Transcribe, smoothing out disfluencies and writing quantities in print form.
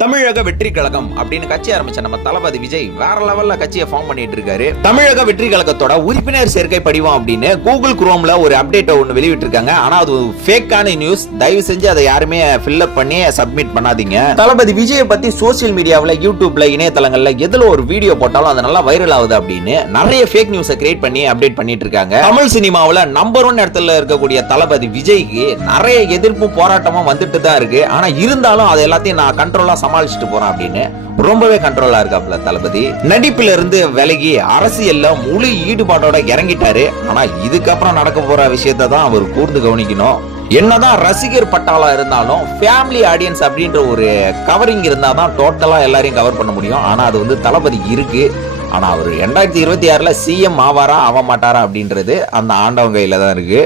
தமிழக வெற்றி கழகம் அப்படின்னு கட்சி ஆரம்பிச்ச நம்ம தளபதி விஜய் வேற லெவல்ல கட்சியை ஃபார்ம் பண்ணிட்டு இருக்காரு. தமிழக வெற்றி கழகத்தோட உறுப்பினர் சேர்க்கை படிவம் அப்படின்னு கூகுள் குரோம்ல ஒரு அப்டேட் ஒன்னு வெளியிட்டு இருக்காங்க. ஆனா அது ஃபேக்கான நியூஸ். தயவு செஞ்சு அதை யாருமே ஃபில் அப் பண்ணி சப்மிட் பண்ணாதீங்க. தளபதி விஜயை பத்தி சோசியல் மீடியாவில், யூடியூப்ல, இணையதளங்கள்ல எதுல ஒரு வீடியோ போட்டாலும் அது நல்லா வைரல் ஆகுது அப்படின்னு நிறைய ஃபேக் நியூஸை கிரியேட் பண்ணி அப்டேட் பண்ணிட்டு இருக்காங்க. தமிழ் சினிமாவில் நம்பர் 1 இடத்துல இருக்கக்கூடிய தளபதி விஜய்க்கு நிறைய எதிர்ப்பும் போராட்டமும் வந்துட்டு தான் இருக்கு. ஆனா இருந்தாலும் அது எல்லாத்தையும் நான் கண்ட்ரோலா சமாளிச்சுட்டு போறேன் அப்படின்னு ரொம்பவே கண்ட்ரோலா இருக்காப்ல தளபதி. நடிப்புல இருந்து விலகி அரசியல்ல முழு ஈடுபாட்டோட இறங்கிட்டாரு. ஆனா இதுக்கப்புறம் நடக்க போற விஷயத்த தான் அவர் கூர்ந்து கவனிக்கணும். என்னதான் ரசிகர் பட்டாளா இருந்தாலும் ஃபேமிலி ஆடியன்ஸ் அப்படின்ற ஒரு கவரிங் இருந்தாதான் டோட்டலா எல்லாரையும் கவர் பண்ண முடியும். ஆனா அது வந்து தளபதி இருக்கு. ஆனா அவர் 2026ல சிஎம் ஆவாரா ஆக மாட்டாரா அப்படின்றது அந்த ஆண்டவன் கையில தான் இருக்கு.